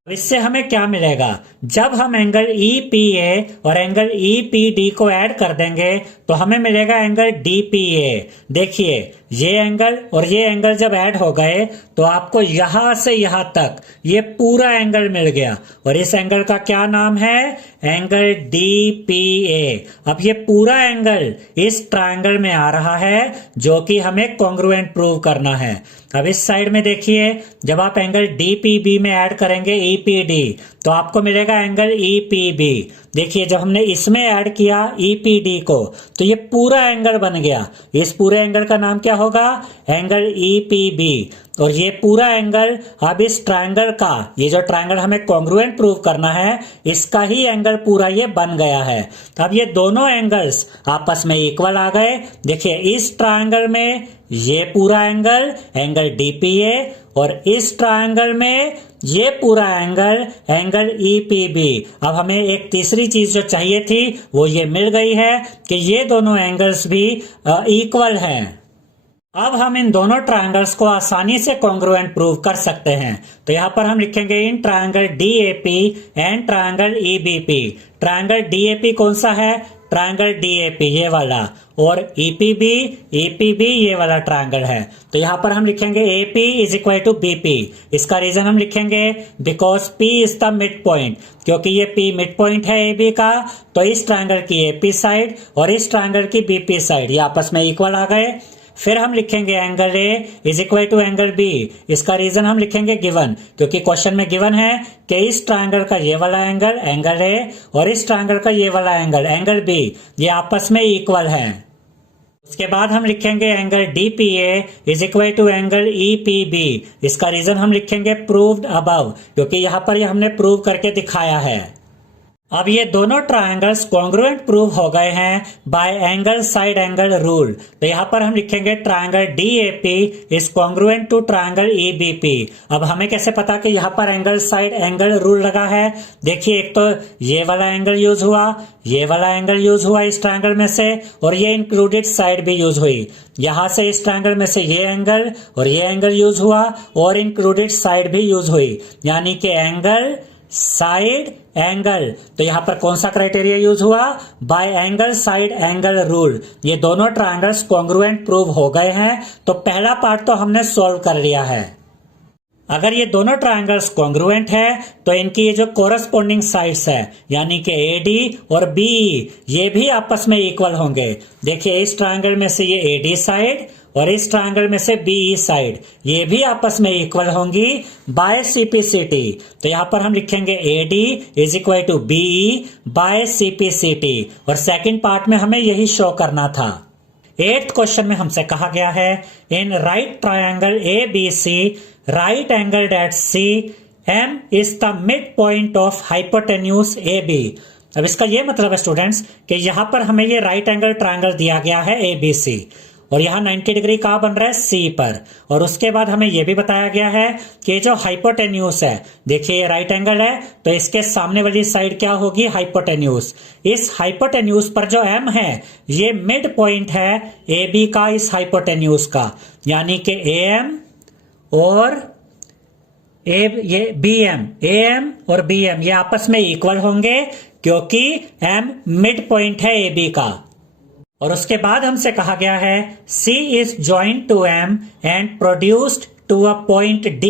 इससे हमें क्या मिलेगा, जब हम एंगल EPA और एंगल EPD को ऐड कर देंगे तो हमें मिलेगा एंगल DPA। देखिए ये एंगल और ये एंगल जब ऐड हो गए तो आपको यहां से यहां तक ये पूरा एंगल मिल गया और इस एंगल का क्या नाम है, एंगल DPA। अब ये पूरा एंगल इस ट्रायंगल में आ रहा है जो कि हमें कॉन्ग्रुएंट प्रूव करना है। अब इस साइड में देखिए जब आप एंगल DPB में ऐड करेंगे EPD तो आपको मिलेगा एंगल EPB। देखिए जब हमने इसमें ऐड किया EPD को तो ये पूरा एंगल बन गया, इस पूरे एंगल का नाम क्या होगा, एंगल EPB। और ये पूरा एंगल अब इस ट्रायंगल का, ये जो ट्रायंगल हमें कॉन्ग्रुएंट प्रूव करना है इसका ही एंगल पूरा ये बन गया है। अब ये दोनों एंगल्स आपस में इक्वल आ गए। देखिए इस ट्रायंगल में ये पूरा एंगल एंगल DPA और इस ट्रायंगल में ये पूरा एंगल एंगल EPB। अब हमें एक तीसरी चीज जो चाहिए थी वो ये मिल गई है कि ये दोनों एंगल्स भी इक्वल हैं। अब हम इन दोनों ट्रायंगल्स को आसानी से कॉन्ग्रुएंट प्रूव कर सकते हैं। तो यहाँ पर हम लिखेंगे in triangle DAP and triangle EBP। Triangle DAP कौन सा है, ट्रायंगल DAP ये वाला, और EPB ये वाला ट्रायंगल है। तो यहाँ पर हम लिखेंगे AP is equal to BP। इसका रीजन हम लिखेंगे because P is the mid point, क्योंकि ये P मिड पॉइंट है AB का। तो इस ट्रायंगल की AP साइड और इस ट्रायंगल की BP साइड ये आपस में इक्वल आ गए। फिर हम लिखेंगे angle A is equal to angle B। इसका रीजन हम लिखेंगे गिवन, क्योंकि क्वेश्चन में गिवन है कि इस ट्रायंगल का ये वाला एंगल एंगल A और इस ट्रायंगल का ये वाला एंगल B ये आपस में इक्वल हैं। उसके बाद हम लिखेंगे angle DPA is equal to angle EPB। इसका रीजन हम लिखेंगे प्रूव्ड अबव, क्योंकि यहाँ पर ये हमने प्रूव करके दिखाया है। अब ये दोनों ट्रायंगल्स कॉन्ग्रुएंट प्रूव हो गए हैं by angle side angle rule. तो यहाँ पर हम लिखेंगे triangle DAP is congruent to triangle EBP। अब हमें कैसे पता कि यहाँ पर एंगल साइड एंगल रूल लगा है, देखिए एक तो ये वाला एंगल यूज हुआ, ये वाला एंगल यूज हुआ इस ट्रायंगल में से, और ये इंक्लूडेड साइड भी यूज हुई। यहाँ से इस ट्रायंगल में से ये एंगल और ये एंगल यूज हुआ और इंक्लूडेड साइड भी यूज हुई, यानी कि एंगल साइड एंगल। तो यहाँ पर कौन सा क्राइटेरिया यूज हुआ, bye angle side angle rule. ये दोनों ट्रायंगल्स कॉन्ग्रुएंट प्रूव हो गए हैं। तो पहला पार्ट तो हमने सॉल्व कर लिया है। अगर ये दोनों ट्रायंगल्स कॉन्ग्रुएंट है तो इनकी ये जो कोरस्पोंडिंग साइड्स है यानी कि AD और BE ये भी आपस में इक्वल होंगे। देखिए इस ट्रायंगल में से ये AD साइड और इस ट्रायंगल में से बीई साइड ये भी आपस में इक्वल होंगी बाय सीपीसीटी। तो यहां पर हम लिखेंगे AD is equal to BE by CPCT, और सेकंड पार्ट में हमें यही शो करना था। 8th क्वेश्चन में हमसे कहा गया है in right triangle A B C right angle at C M is the mid point of hypotenuse A B. अब इसका यह मतलब है स्टूडेंट्स कि यहां पर हमें ये राइट एंगल ट्रायंगल दिया गया है ए बी सी, और यहाँ 90 डिग्री कहाँ बन रहा है सी पर, और उसके बाद हमें यह भी बताया गया है कि जो हाइपोटेन्यूज है, देखिए ये राइट एंगल है तो इसके सामने वाली साइड क्या होगी हाइपोटेन्यूज। इस हाइपोटेन्यूज पर जो एम है ये मिड पॉइंट है ए बी का इस हाइपोटेन्यूज का, यानी कि ए एम और ये बी एम और बी एम ये आपस में इक्वल होंगे क्योंकि एम मिड पॉइंट है ए बी का। और उसके बाद हमसे कहा गया है C is joined to M and produced to a point D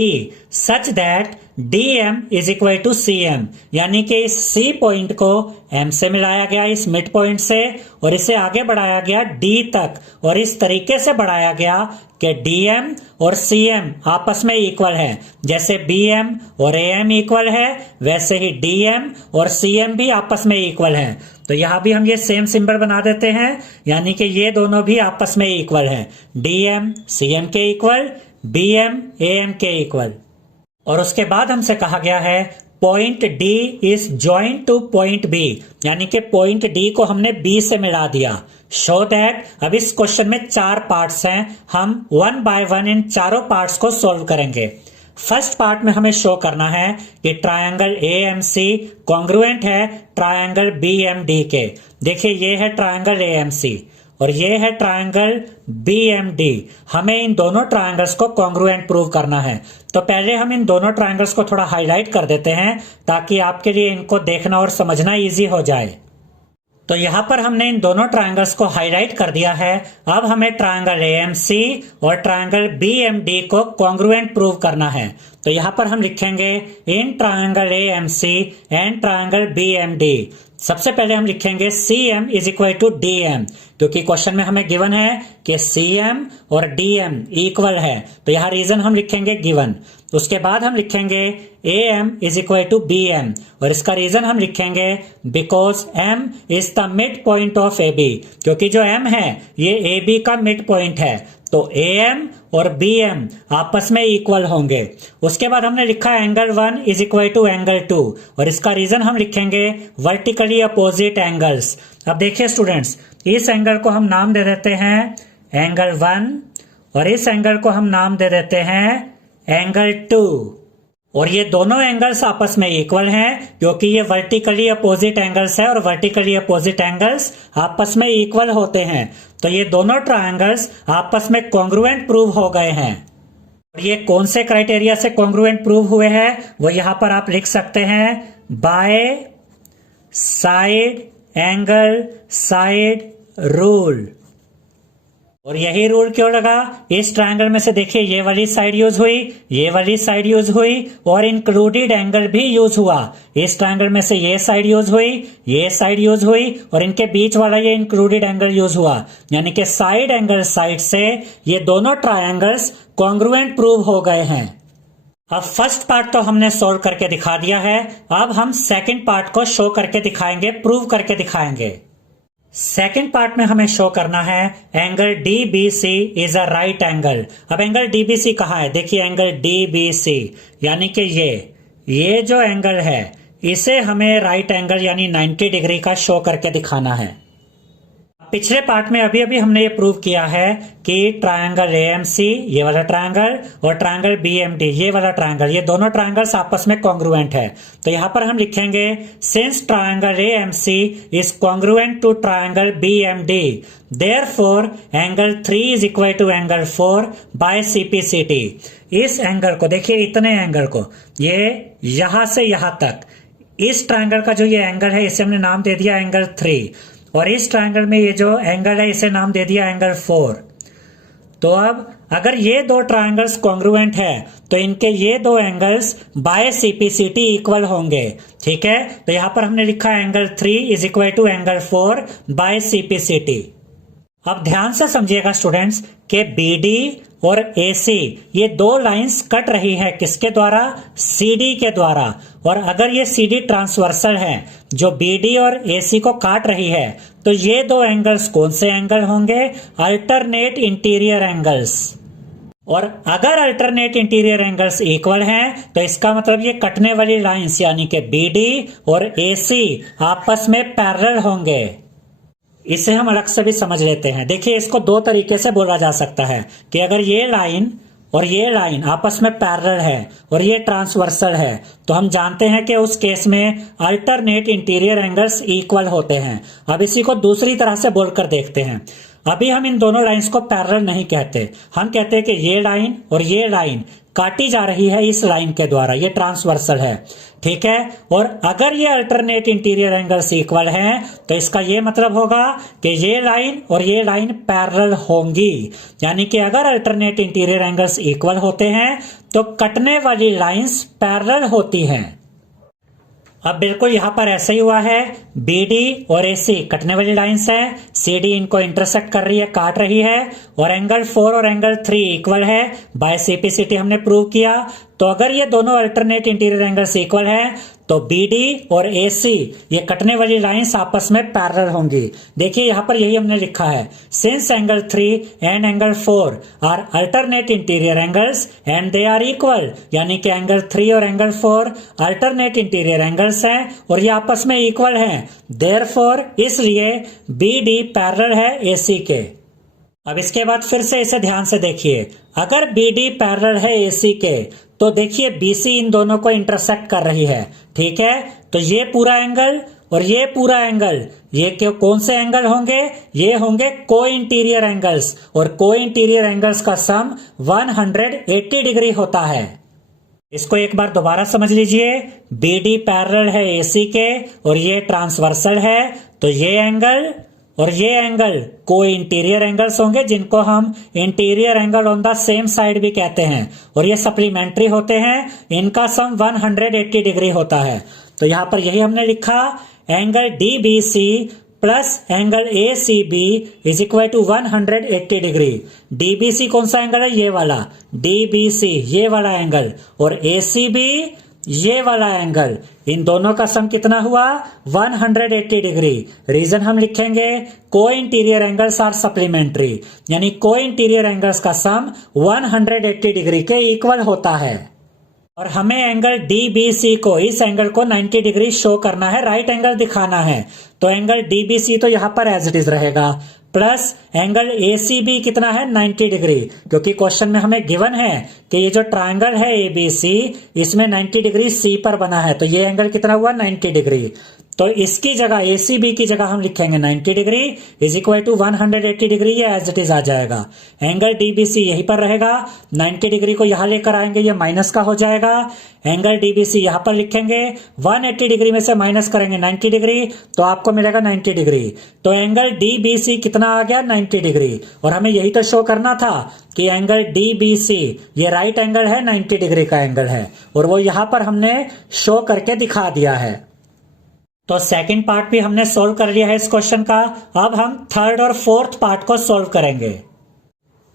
such that DM is equal to CM, यानी कि इस C पॉइंट को M से मिलाया गया इस मिड पॉइंट से, और इसे आगे बढ़ाया गया D तक, और इस तरीके से बढ़ाया गया कि DM और CM आपस में इक्वल है। जैसे BM और AM इक्वल है वैसे ही DM और CM भी आपस में इक्वल है। तो यहां भी हम ये सेम सिंबल बना देते हैं, यानी कि ये दोनों भी आपस में इक्वल हैं, DM CM के इक्वल, BM AM के इक्वल। और उसके बाद हमसे कहा गया है point D is joint two point B, यानी कि पॉइंट D को हमने B से मिला दिया। शो दैट, अब इस क्वेश्चन में 4 पार्ट्स हैं, हम 1 बाय 1 इन चारों पार्ट्स को सोल्व करेंगे। फर्स्ट पार्ट में हमें शो करना है कि ट्रायंगल AMC कॉन्ग्रुएंट है ट्रायंगल BMD के। देखिए ये है ट्रायंगल AMC और ये है ट्रायंगल BMD। हमें इन दोनों ट्रायंगल्स को कॉन्ग्रुएंट प्रूव करना है। तो पहले हम इन दोनों ट्रायंगल्स को थोड़ा हाईलाइट कर देते हैं ताकि आपके लिए इनको देखना और समझना इजी हो जाए। तो यहां पर हमने इन दोनों ट्रायंगल्स को हाईलाइट कर दिया है। अब हमें ट्रायंगल AMC और ट्रायंगल BMD को कॉन्ग्रुएंट प्रूव करना है। तो यहां पर हम लिखेंगे in triangle AMC and triangle BMD। सबसे पहले हम लिखेंगे CM is equal to DM, क्योंकि क्वेश्चन में हमें गिवन है कि CM और DM इक्वल है, तो यहाँ रीजन हम लिखेंगे गिवन। उसके बाद हम लिखेंगे AM is equal to BM, और इसका रीजन हम लिखेंगे because M is the mid point of AB, क्योंकि जो M है ये AB का मिड पॉइंट है, तो AM और BM आपस में इक्वल होंगे। उसके बाद हमने लिखा angle 1 is equal to angle 2, और इसका रीजन हम लिखेंगे वर्टिकली अपोजिट एंगल्स। अब देखिए स्टूडेंट्स, इस एंगल को हम नाम दे देते हैं एंगल 1 और इस एंगल को हम नाम दे देते हैं एंगल 2, और ये दोनों एंगल्स आपस में इक्वल हैं क्योंकि ये वर्टिकली अपोजिट एंगल्स है और वर्टिकली अपोजिट एंगल्स आपस में इक्वल होते हैं। तो ये दोनों ट्रायंगल्स आपस में कॉन्ग्रुएंट प्रूव हो गए हैं। और ये कौन से क्राइटेरिया से कॉन्ग्रुएंट प्रूव हुए हैं वो यहां पर आप लिख सकते हैं bye side angle side rule. और यही रूल क्यों लगा, इस ट्रायंगल में से देखिए ये वाली साइड यूज हुई, ये वाली साइड यूज हुई और इंक्लूडेड एंगल भी यूज हुआ। इस ट्रायंगल में से ये साइड यूज हुई, ये साइड यूज हुई और इनके बीच वाला ये इंक्लूडेड एंगल यूज हुआ, यानी कि साइड एंगल साइड से ये दोनों ट्रायंगल्स कॉन्ग्रुएंट प्रूव हो गए हैं। अब फर्स्ट पार्ट तो हमने सोल्व करके दिखा दिया है, अब हम सेकंड पार्ट को शो करके दिखाएंगे, प्रूव करके दिखाएंगे। सेकेंड पार्ट में हमें शो करना है angle DBC is a right angle. अब एंगल DBC कहाँ है, देखिए एंगल DBC यानी कि ये जो एंगल है इसे हमें राइट एंगल यानी 90 डिग्री का शो करके दिखाना है। पिछले पार्ट में अभी अभी हमने ये प्रूव किया है कि ट्रायंगल AMC ये वाला ट्रायंगल और ट्रायंगल BMD ये वाला ट्रायंगल, ये दोनों ट्रायंगल्स आपस में कॉन्ग्रुएंट है। तो यहां पर हम लिखेंगे since triangle AMC is congruent to triangle BMD therefore angle 3 is equal to angle 4 by CPCT। इस एंगल को देखिए, इतने एंगल को, ये यहां से यहां तक, इस ट्रायंगल का जो ये एंगल है इसे हमने नाम दे दिया एंगल 3, और इस ट्रायंगल में ये जो एंगल है इसे नाम दे दिया एंगल 4। तो अब अगर ये दो ट्रायंगल्स कॉन्ग्रुएंट है तो इनके ये दो एंगल्स बाय CPCT इक्वल होंगे, ठीक है। तो यहां पर हमने लिखा angle 3 is equal to angle 4 by CPCT। अब ध्यान से समझिएगा स्टूडेंट्स कि BD और AC ये दो लाइंस कट रही है किसके द्वारा, CD के द्वारा। और अगर ये CD ट्रांसवर्सल है जो BD और AC को काट रही है, तो ये दो एंगल्स कौन से एंगल होंगे, अल्टरनेट इंटीरियर एंगल्स। और अगर अल्टरनेट इंटीरियर एंगल्स इक्वल हैं, तो इसका मतलब ये कटने वाली लाइंस यानी कि BD और AC आपस में पैरेलल होंगे। इसे हम अलग से भी समझ लेते हैं। देखिए, इसको दो तरीके से बोला जा सकता है कि अगर ये लाइन और ये लाइन आपस में पैरेलल है और ये ट्रांसवर्सल है, तो हम जानते हैं कि उस केस में अल्टरनेट इंटीरियर एंगल्स इक्वल होते हैं। अब इसी को दूसरी तरह से बोलकर देखते हैं। अभी हम इन दोनों लाइंस को पैरेलल नहीं कहते, हम कहते हैं कि ये लाइन और ये लाइन काटी जा रही है इस लाइन के द्वारा, ये ट्रांसवर्सल है, ठीक है। और अगर ये अल्टरनेट इंटीरियर एंगल्स इक्वल हैं, तो इसका ये मतलब होगा कि ये लाइन और ये लाइन पैरेलल होंगी। यानी कि अगर अल्टरनेट इंटीरियर एंगल्स इक्वल होते हैं तो कटने वाली लाइंस पैरेलल होती हैं। अब बिल्कुल यहां पर ऐसा ही हुआ है, BD और AC कटने वाली लाइंस है, CD इनको इंटरसेक्ट कर रही है, काट रही है, और एंगल 4 और एंगल 3 इक्वल है। बाय CPCT हमने प्रूव किया। तो अगर ये दोनों अल्टरनेट इंटीरियर एंगल्स इक्वल हैं, तो BD और AC ये कटने वाली लाइंस आपस में पैरेलल होंगी। देखिए यहां पर यही हमने लिखा है, since angle 3 and angle 4 are alternate interior angles and they are equal, यानी कि एंगल 3 और एंगल 4 अल्टरनेट इंटीरियर एंगल्स हैं और ये आपस में इक्वल हैं। देयरफॉर इसलिए BD पैरेलल है AC के। अब इसके बाद फिर से इसे ध्यान से देखिए, अगर BD पैरेलल है AC के, तो देखिए BC इन दोनों को इंटरसेक्ट कर रही है, ठीक है। तो ये पूरा एंगल और ये पूरा एंगल, ये कौन से एंगल होंगे, ये होंगे को इंटीरियर एंगल्स, और को इंटीरियर एंगल्स का सम 180 डिग्री होता है। इसको एक बार दोबारा समझ लीजिए, BD पैरेलल है AC के और ये ट्रांसवर्सल है, तो ये एंगल और ये एंगल को इंटीरियर एंगल्स होंगे, जिनको हम interior angle on the same side भी कहते हैं, और ये सप्लीमेंट्री होते हैं, इनका सम 180 डिग्री होता है। तो यहां पर यही हमने लिखा, angle DBC plus angle ACB is equal to 180 degree. DBC कौन सा एंगल है, ये वाला DBC, ये वाला एंगल, और ACB ये वाला एंगल, इन दोनों का सम कितना हुआ, 180 डिग्री। रीजन हम लिखेंगे, को इंटीरियर एंगल्स आर सप्लीमेंट्री, यानी को इंटीरियर एंगल्स का सम 180 डिग्री के इक्वल होता है। और हमें एंगल DBC को, इस एंगल को 90 डिग्री शो करना है, राइट एंगल दिखाना है। तो एंगल DBC तो यहां पर एज इट इज रहेगा, प्लस एंगल ACB कितना है, 90 डिग्री, क्योंकि क्वेश्चन में हमें गिवन है कि ये जो ट्रायंगल है ABC, इसमें 90 डिग्री C पर बना है, तो ये एंगल कितना हुआ, 90 डिग्री। तो इसकी जगह ACB की जगह हम लिखेंगे 90 degree is equal to 180 degree, ये एज इट इज आ जाएगा। एंगल DBC यहीं पर रहेगा, 90 डिग्री को यहां लेकर आएंगे, ये माइनस का हो जाएगा। एंगल DBC यहां पर लिखेंगे, 180 डिग्री में से माइनस करेंगे 90 डिग्री, तो आपको मिलेगा 90 डिग्री। तो एंगल DBC कितना आ गया, 90 डिग्री। और हमें यही तो शो करना था कि एंगल DBC ये राइट एंगल है, 90 डिग्री का एंगल है, और वो यहां पर हमने शो करके दिखा दिया है। तो सेकंड पार्ट भी हमने सोल्व कर लिया है इस क्वेश्चन का। अब हम थर्ड और फोर्थ पार्ट को सोल्व करेंगे।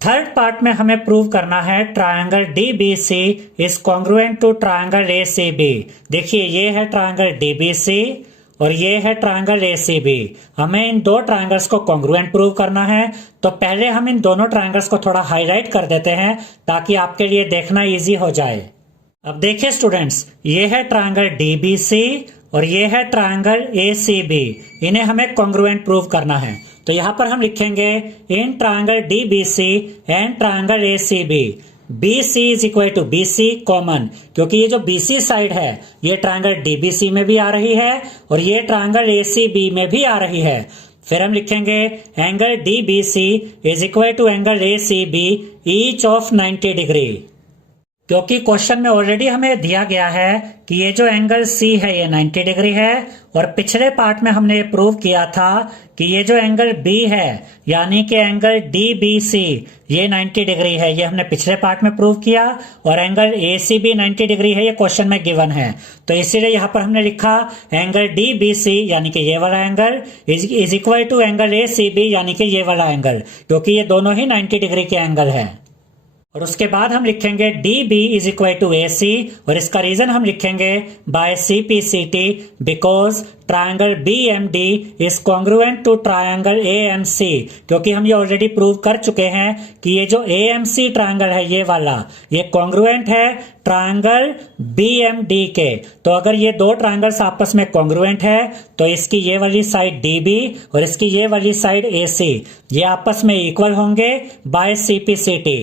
थर्ड पार्ट में हमें प्रूव करना है triangle DBC is congruent to triangle ACB। देखिए ये है ट्रायंगल DBC और ये है ट्रायंगल ACB। हमें इन दो ट्रायंगल्स को कॉन्ग्रुएंट प्रूव करना है। तो पहले हम इन दोनों ट्रायंगल्स को थोड़ा हाईलाइट कर देते हैं ताकि आपके लिए देखना इजी हो जाए। अब देखिए स्टूडेंट्स, ये है ट्रायंगल DBC और ये है ट्रायंगल ACB। इन्हें हमें कॉन्ग्रुएंट प्रूव करना है। तो यहां पर हम लिखेंगे in triangle DBC and triangle ACB, BC is equal to BC common, क्योंकि ये जो BC साइड है ये ट्रायंगल DBC में भी आ रही है और ये ट्रायंगल ACB में भी आ रही है। फिर हम लिखेंगे angle DBC is equal to angle ACB each of 90 degree. क्योंकि क्वेश्चन में ऑलरेडी हमें दिया गया है कि ये जो एंगल C है ये 90 डिग्री है, और पिछले पार्ट में हमने प्रूव किया था कि ये जो एंगल B है यानी कि एंगल DBC ये 90 डिग्री है, ये हमने पिछले पार्ट में प्रूव किया, और एंगल AC भी 90 डिग्री है, ये क्वेश्चन में गिवन है। तो इसीलिए यहाँ पर हमने लिखा एंगल DBC यानी कि ये वाला angle is equal to angle ACB यानी कि ये वाला एंगल, क्योंकि ये दोनों ही 90 डिग्री के एंगल है। और उसके बाद हम लिखेंगे DB is equal to AC, और इसका रीजन हम लिखेंगे by CPCT because triangle BMD is congruent to triangle AMC, क्योंकि हम ये ऑलरेडी प्रूव कर चुके हैं कि ये जो AMC ट्रायंगल है ये वाला ये कॉन्ग्रुएंट है ट्रायंगल BMD के। तो अगर ये दो ट्रायंगल्स आपस में कॉन्ग्रुएंट है तो इसकी ये वाली साइड DB और इसकी ये वाली साइड AC ये आपस में इक्वल होंगे बाय CPCT।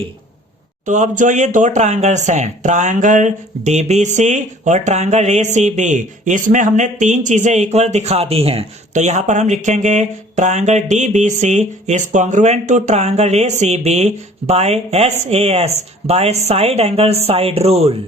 तो अब जो ये दो ट्रायंगल्स हैं, ट्रायंगल DBC और ट्रायंगल ACB, इसमें हमने तीन चीजें इक्वल दिखा दी हैं। तो यहां पर हम लिखेंगे triangle DBC is congruent to triangle ACB by SAS by side angle side rule.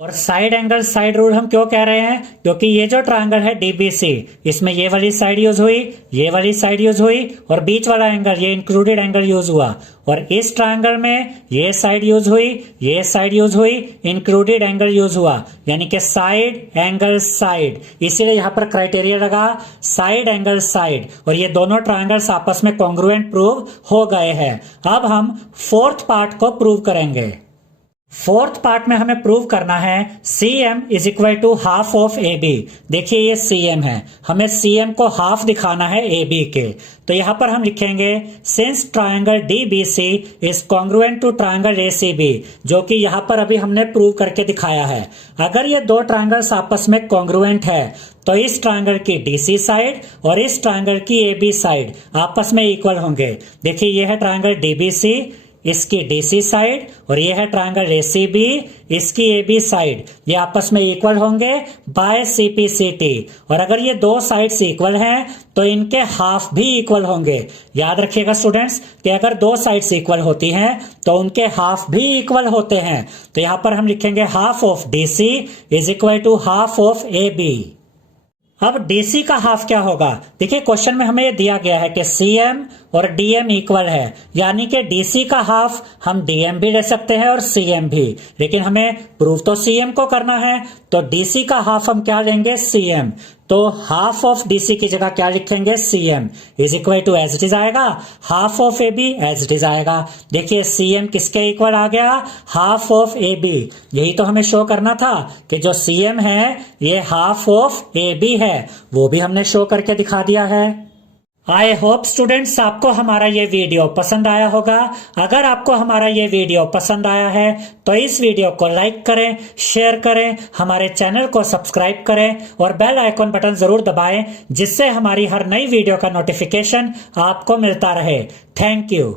और साइड एंगल साइड रूल हम क्यों कह रहे हैं, क्योंकि ये जो ट्रायंगल है DBC इसमें ये वाली साइड यूज हुई, ये वाली साइड यूज हुई, और बीच वाला एंगल ये इंक्लूडेड एंगल यूज हुआ, और इस ट्रायंगल में ये साइड यूज हुई, ये साइड यूज हुई, इंक्लूडेड एंगल यूज हुआ, यानी कि साइड एंगल साइड। इसीलिए यहां पर क्राइटेरिया लगा साइड एंगल साइड, और ये दोनों ट्रायंगल्स आपस में कॉन्ग्रुएंट प्रूव हो गए हैं। अब हम फोर्थ पार्ट को प्रूव करेंगे। फोर्थ पार्ट में हमें प्रूव करना है CM is equal to half of AB। देखिए ये CM है, हमें CM को हाफ दिखाना है AB के। तो यहां पर हम लिखेंगे since triangle DBC is congruent to triangle ACB, जो कि यहां पर अभी हमने प्रूव करके दिखाया है। अगर ये दो ट्रायंगल्स आपस में कॉन्ग्रुएंट है तो इस ट्रायंगल की DC साइड और इस ट्रायंगल की AB साइड आपस में इक्वल होंगे। देखिए ये है ट्रायंगल DBC, इसकी DC साइड, और ये है ट्रायंगल ACB, इसकी AB साइड, ये आपस में इक्वल होंगे बाय CPCT। और अगर ये दो साइड्स इक्वल हैं तो इनके हाफ भी इक्वल होंगे। याद रखिएगा स्टूडेंट्स कि अगर दो साइड्स इक्वल होती हैं तो उनके हाफ भी इक्वल होते हैं। तो यहां पर हम लिखेंगे half of DC is equal to half of AB। अब DC का हाफ क्या होगा, देखिए क्वेश्चन में हमें ये दिया गया है कि CM और DM इक्वल है, यानी कि DC का हाफ हम DM भी ले सकते हैं और CM भी, लेकिन हमें प्रूव तो CM को करना है, तो DC का हाफ हम क्या लेंगे CM। तो हाफ ऑफ DC की जगह क्या लिखेंगे CM is equal to as it is आएगा half of AB as it is आएगा। देखिए CM किसके इक्वल आ गया, हाफ ऑफ AB। यही तो हमें शो करना था कि जो CM है ये हाफ ऑफ AB है, वो भी हमने शो करके दिखा दिया है। आई होप स्टूडेंट्स आपको हमारा ये वीडियो पसंद आया होगा। अगर आपको हमारा ये वीडियो पसंद आया है तो इस वीडियो को लाइक करें, शेयर करें, हमारे चैनल को सब्सक्राइब करें और बेल आइकॉन बटन जरूर दबाएं, जिससे हमारी हर नई वीडियो का नोटिफिकेशन आपको मिलता रहे। Thank you.